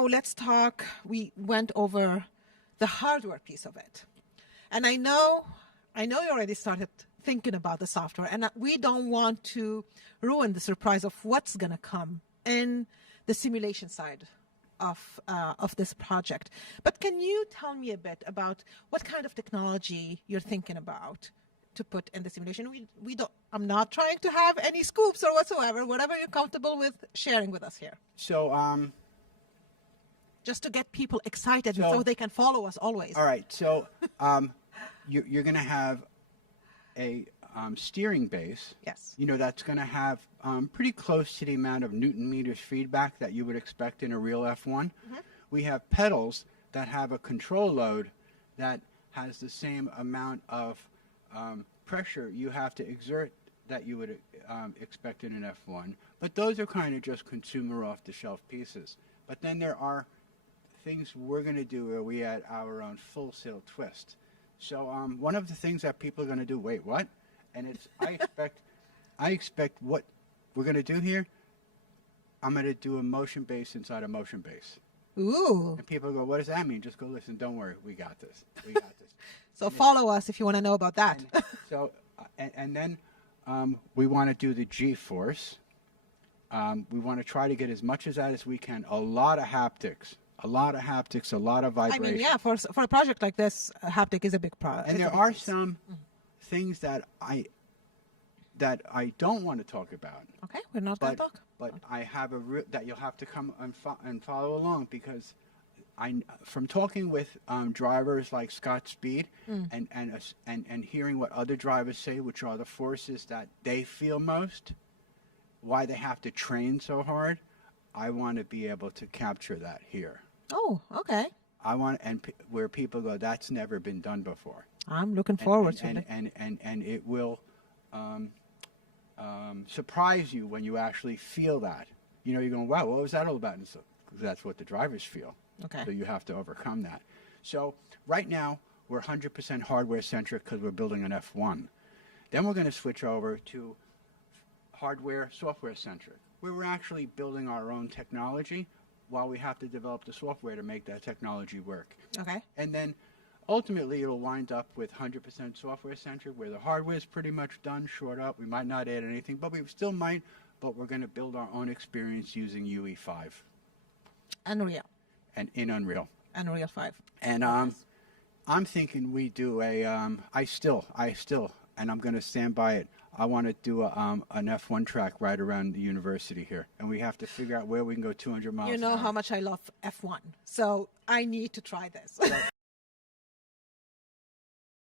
now let's talk. We went over the hardware piece of it. And I know you already started thinking about the software, and we don't want to ruin the surprise of what's going to come in the simulation side of this project. But can you tell me a bit about what kind of technology you're thinking about to put in the simulation? We don't. I'm not trying to have any scoops or whatsoever. Whatever you're comfortable with sharing with us here. So, just to get people excited so they can follow us always. All right. So, you're going to have a steering base. Yes. You know, that's going to have pretty close to the amount of Newton meters feedback that you would expect in a real F1. Mm-hmm. We have pedals that have a control load that has the same amount of pressure you have to exert that you would expect in an F1. But those are kind of just consumer off-the-shelf pieces. But then there are things we're going to do where we add our own full sail twist. So one of the things that people are going to do, wait, what? And it's, I expect what we're going to do here, I'm going to do a motion base inside a motion base. Ooh. And people go, what does that mean? Just go listen. Don't worry. We got this. We got this. So follow us if you want to know about that. And then we want to do the G-force. We want to try to get as much of that as we can. A lot of haptics, a lot of vibration. I mean, yeah, for a project like this, haptic is a big project. And there are some things that I don't want to talk about. Okay, we're not going to talk. But I have that you'll have to come and follow along, because from talking with drivers like Scott Speed and hearing what other drivers say, which are the forces that they feel most, why they have to train so hard, I want to be able to capture that here. Oh, okay. I want, where people go, that's never been done before. I'm looking forward to it. And it will surprise you when you actually feel that. You know, you're going, wow, what was that all about? And so, that's what the drivers feel. Okay. So you have to overcome that. So right now, we're 100% hardware-centric because we're building an F1. Then we're going to switch over to hardware, software-centric, where we're actually building our own technology while we have to develop the software to make that technology work. Okay. And then ultimately, it'll wind up with 100% software-centric, where the hardware is pretty much done, shored up. We might not add anything, but we still might. But we're going to build our own experience using UE5. Unreal. And in Unreal. Unreal 5. And I'm thinking we do I still, and I'm going to stand by it, I want to do an F1 track right around the university here. And we have to figure out where we can go 200 miles. You know how much I love F1. So I need to try this.